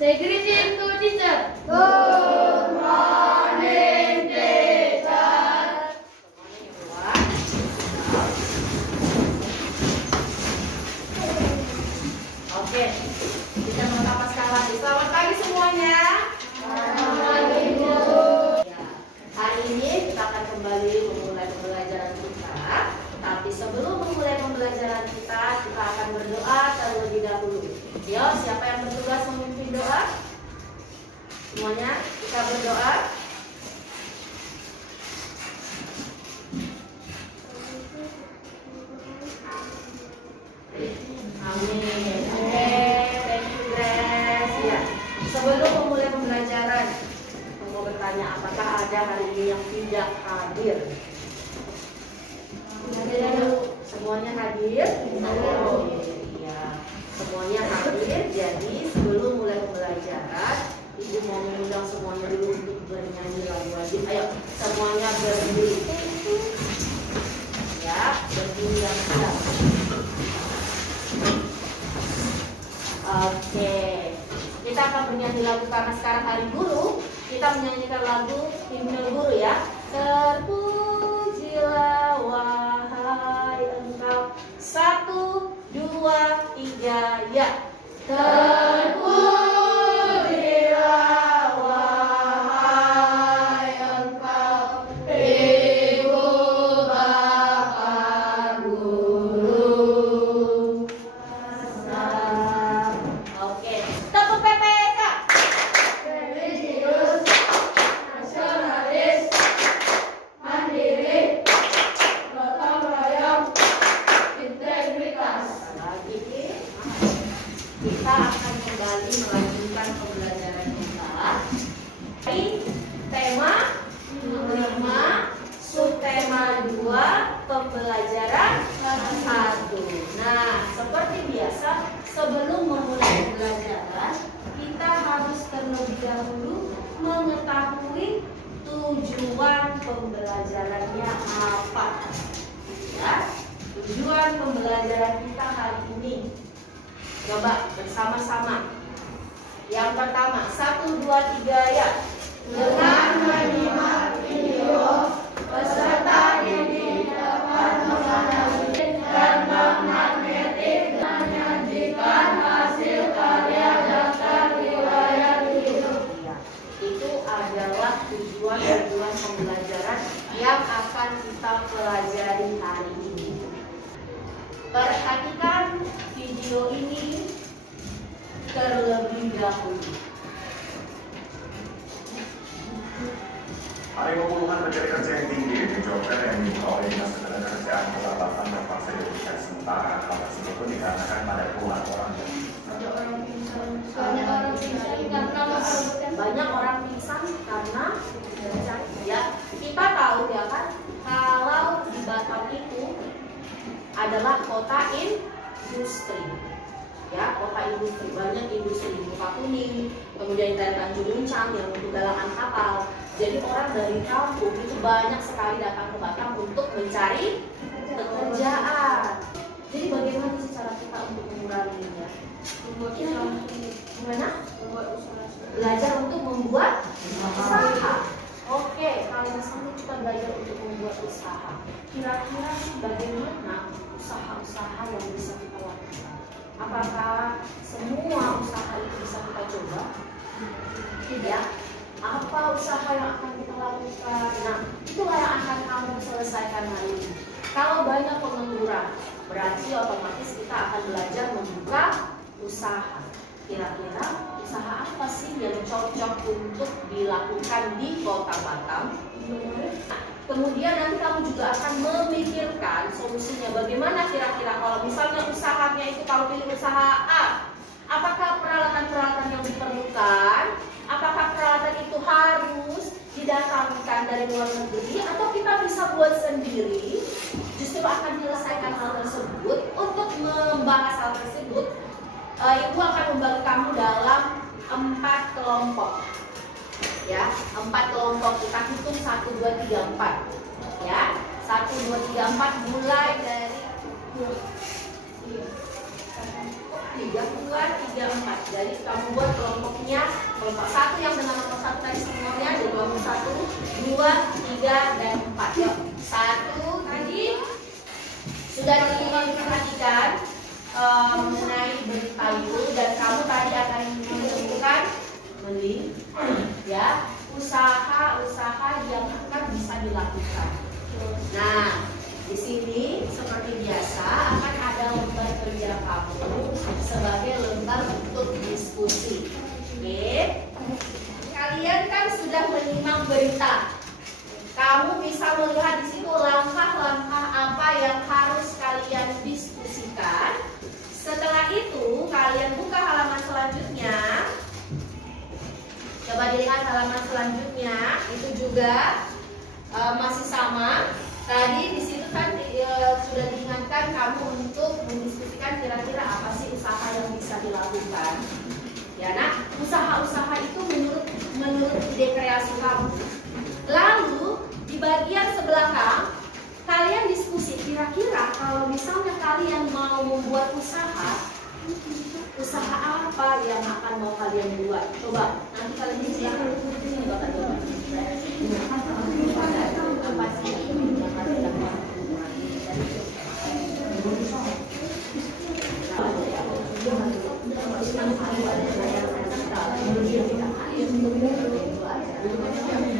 Say greeting to teacher. Good morning, teacher. Oke, kita pertama sekali lagi. Selamat pagi semuanya. Selamat pagi, Bu. Ya, hari ini kita akan kembali memulai pembelajaran kita. Tapi sebelum memulai pembelajaran kita akan berdoa terlebih dahulu. Yo, siapa yang bertugas memimpin doa? Semuanya kita berdoa. Amin. Oke, thank you Grace. Ya, sebelum memulai pembelajaran, aku mau bertanya, apakah ada hari ini yang tidak hadir? Semuanya hadir? Oh, iya. Semuanya hadir. Jadi sebelum mulai pembelajaran, Ibu mau mengundang semuanya dulu untuk bernyanyi lagu wajib. Ayo, semuanya berdiri. Ya, berdiri yang siap. Oke, kita akan bernyanyi lagu karena sekarang hari guru. Kita menyanyikan lagu himne guru ya. Terpujilah wahai engkau. 1, 2, 3, ya. Terpujilah wahai engkau, Ibu Bapak Guru. Oke, tepuk PPK. Religius, nasionalis, mandiri, gotong royong, integritas. Lagi kita akan kembali melanjutkan pembelajaran kita. Ini tema 5, subtema 2, pembelajaran 1. Nah, seperti biasa, sebelum memulai pembelajaran, kita harus terlebih dahulu mengetahui tujuan pembelajarannya apa. Ya, tujuan pembelajaran kita hari ini. Coba bersama-sama. Yang pertama, 1, 2, 3 ya. Dengan menyimak video, peserta didik dapat menganalisis dan memagnetik dan menyajikan hasil karya daftar riwayat hidup. Ya, itu adalah tujuan pembelajaran yang akan kita pelajari hari ini. Perhatikan video ini terlebih dahulu. Ada kebutuhan mencari kerja yang tinggi di job fair yang dibuka oleh Dinas Ketenagakerjaan Kota Batam terpaksa dihentikan sementara. Hal tersebut pun dikarenakan pada puluhan orang yang banyak orang pingsan karena ya, kita tahu ya kan, kalau di Batam itu adalah kota industri. Ya, kota industri, banyak industri di Muka Kuning, kemudian dari Tanjung Luncang yang untuk galangan kapal. Jadi orang dari kampung itu banyak sekali datang ke Batam untuk mencari pekerjaan. Jadi bagaimana sih cara kita untuk menguranginya? Gimana? Belajar untuk membuat usaha. Oke, kalau misalnya kita belajar untuk membuat usaha, kira-kira bagaimana usaha-usaha yang bisa kita lakukan? Apakah semua usaha itu bisa kita coba? Tidak. Apa usaha yang akan kita lakukan? Nah, itulah yang akan kamu selesaikan hari ini. Kalau banyak pengangguran, berarti otomatis kita akan belajar membuka usaha. Kira-kira usaha apa sih yang cocok untuk dilakukan di Kota Batam? Nah, kemudian nanti kamu juga akan memikirkan solusinya. Bagaimana kira-kira kalau misalnya usahanya itu, kalau pilih usaha A, apakah peralatan-peralatan yang diperlukan? Apakah peralatan itu harus didatangkan dari luar negeri atau kita bisa buat sendiri? Justru akan menyelesaikan hal tersebut. Untuk membahas hal tersebut, Ibu akan membagi kamu dalam 4 kelompok. Ya, 4 kelompok. Kita hitung 1, 2, 3, 4. Ya, 1, 2, 3, 4 mulai dari 3, 2, 3, 3, 4. Jadi kamu buat kelompoknya, kelompok 1 yang dengan nomor 1 tadi semuanya di kelompok 1, 2, 3, dan 4. Yuk, 1 tadi sudah diperhatikan mengenai benih kayu, dan kamu tadi akan menemukan ya usaha-usaha yang akan bisa dilakukan. Nah, di sini seperti biasa akan ada lembar kerja kamu sebagai lembar untuk diskusi. Oke, kalian kan sudah menyimak berita. Kamu bisa melihat di situ langkah-langkah apa yang harus kalian diskusikan. Setelah itu kalian buka halaman selanjutnya. Coba dilihat halaman selanjutnya, itu juga masih sama. Tadi di situ kan sudah diingatkan kamu untuk mendiskusikan kira-kira apa sih usaha yang bisa dilakukan. Ya, nah, usaha-usaha itu menurut ide kreasi kamu. Lalu di bagian sebelah kalian diskusi kira-kira kalau misalnya kalian mau membuat usaha apa yang akan mau kalian buat. Coba nanti kalian diskusi. Apa sih yang harus dilakukan?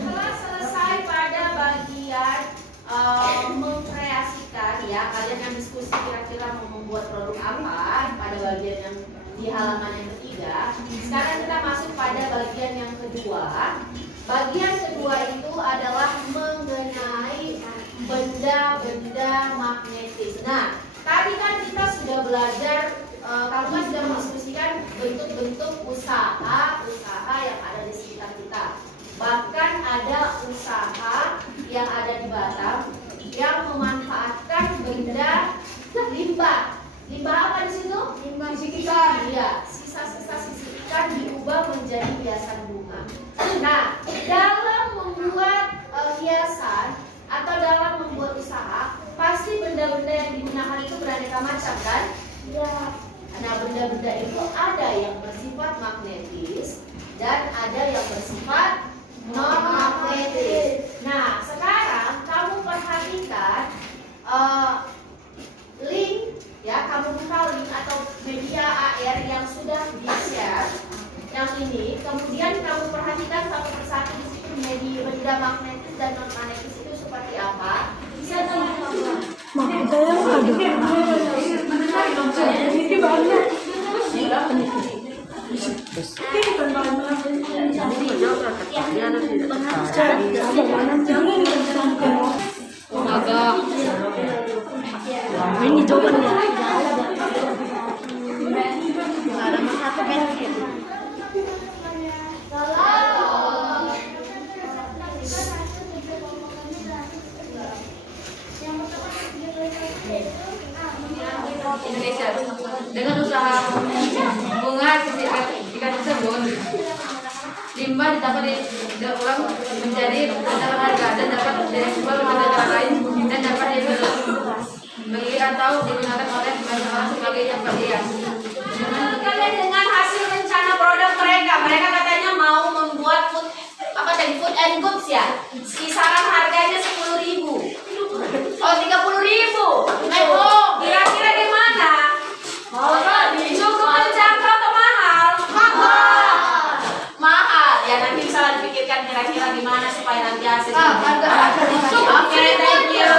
Setelah selesai pada bagian mengkreasikan, ya kalian yang diskusi kira-kira mau membuat produk apa pada bagian yang di halaman yang ketiga. Sekarang kita masuk pada bagian yang kedua. Bagian kedua itu adalah mengenai benda-benda magnetis. Nah, tadi kan kita sudah belajar, kamu kan sudah mendiskusikan bentuk-bentuk usaha yang ada di sekitar kita. Bahkan ada usaha yang ada di Batam yang memanfaatkan benda limbah. Limbah apa di situ? Limbah sisi ikan. Iya, sisa-sisa sisi ikan diubah menjadi hiasan bunga. Nah, dalam membuat hiasan atau dalam membuat usaha, pasti benda-benda yang digunakan itu beraneka macam kan? Iya. Nah, benda-benda itu ada yang bersifat magnetis dan ada yang bersifat non magnetis. Nah, sekarang kamu perhatikan link, ya, kamu buka link atau media AR yang sudah di-share yang ini, kemudian kamu perhatikan satu persatu di situ media benda magnetis dan non magnetis itu seperti apa. Bisa ini jawabannya. Indonesia dengan usaha bunga ikan tersebut, limbah didapat diulang menjadi dalam harga dan dapat dijual ke negara lain dan dapat dibeli atau digunakan oleh banyak orang sebagai tempat hias. kalian dengan hasil rencana produk mereka katanya mau membuat food and goods ya. Kisaran harganya 10.000. Oh, 30.000. Ayo, kira-kira gimana? Cukup menjangkau atau mahal? Mahal. Ya, nanti bisa dipikirkan kira-kira gimana supaya nanti hasilnya. Oke, thank you.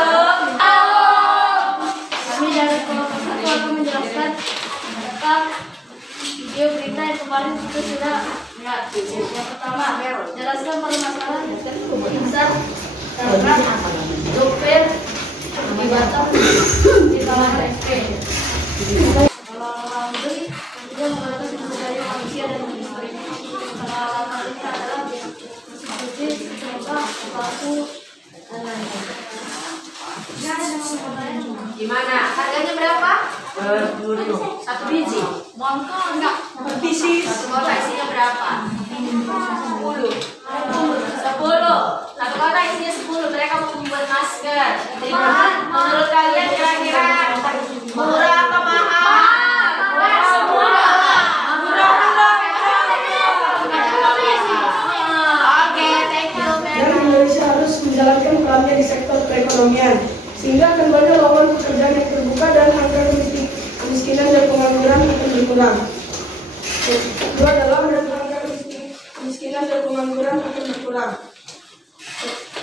Kami dari Kelompok 1 akan menjelaskan tentang video berita yang kemarin kita sudah lihat. Yang pertama, jelaskan permasalahan besar terhadap dokter di Batam di kawasan SP. Kalau beli, kita menggunakan sumber daya manusia dan industri. Pengalaman ini adalah institusi, contoh, pelaku, dan lain-lain. Gimana? Harganya berapa? 1 biji. Mongko enggak? Biji. Satu kotak isinya berapa? 10. 1 kotak isinya 10. Mereka mau membuat masker. Jadi menurut kalian kira-kira murah apa mahal? Murah. pengangguran akan berkurang. Kedua adalah menurunkan kemiskinan dan pengangguran akan berkurang.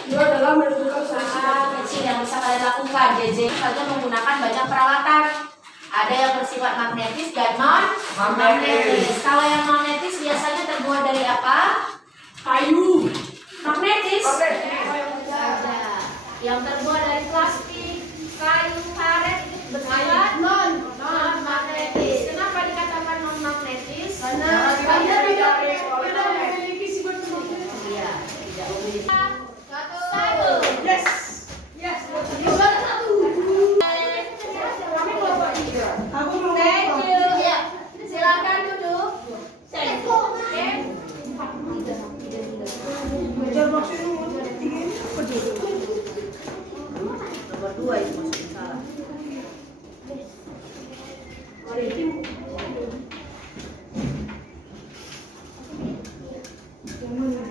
Kedua adalah menentukan Usaha kecil yang bisa kalian lakukan. JJ saja menggunakan banyak peralatan. Ada yang bersifat magnetis dan non-magnetis. Kalau yang magnetis biasanya terbuat dari apa? kayu. Magnetis. Yang terbuat dari plastik, kayu, karet itu bersifat non-magnetis. Kenapa dikatakan non-magnetis? Karena tidak memiliki sifat magnetis. Iya, tidak memiliki. Yes. Aku mau. Thank you. Ya, silakan duduk. Thank you. Oke. Belajar maksimum 3 ini apa dulu? Nomor 2 itu maksudnya salah.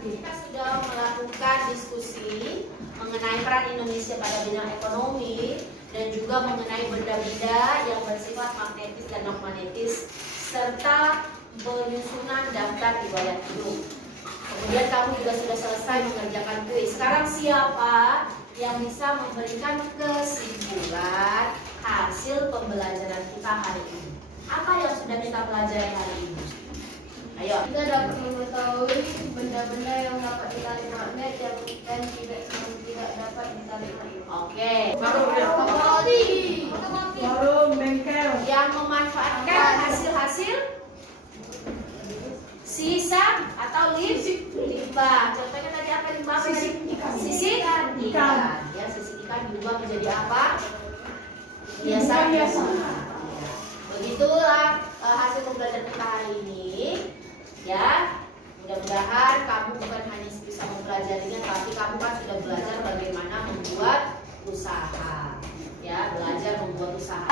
Kita sudah melakukan diskusi mengenai peran Indonesia pada bidang ekonomi dan juga mengenai benda-benda yang bersifat magnetis dan non-magnetis serta penyusunan daftar riwayat hidup. Kemudian kamu juga sudah selesai mengerjakan kuis. Sekarang siapa yang bisa memberikan kesimpulan hasil pembelajaran kita hari ini? Apa yang sudah kita pelajari hari ini? Ayo. Kita dapat mengetahui benda-benda yang dapat ditarik magnet dan tidak dapat ditarik magnet. Oke. Baru bengkel. Yang memanfaatkan hasil-hasil sisa atau limbah. Contohnya tadi apa limbah? Sisik ikan. Ya, sisik ikan diubah menjadi apa? Hiasan. Begitulah hasil pembelajaran kita hari ini. Ya, mudah-mudahan kamu bukan hanya bisa mempelajarinya, tapi kamu kan sudah belajar bagaimana membuat usaha. Ya, belajar membuat usaha.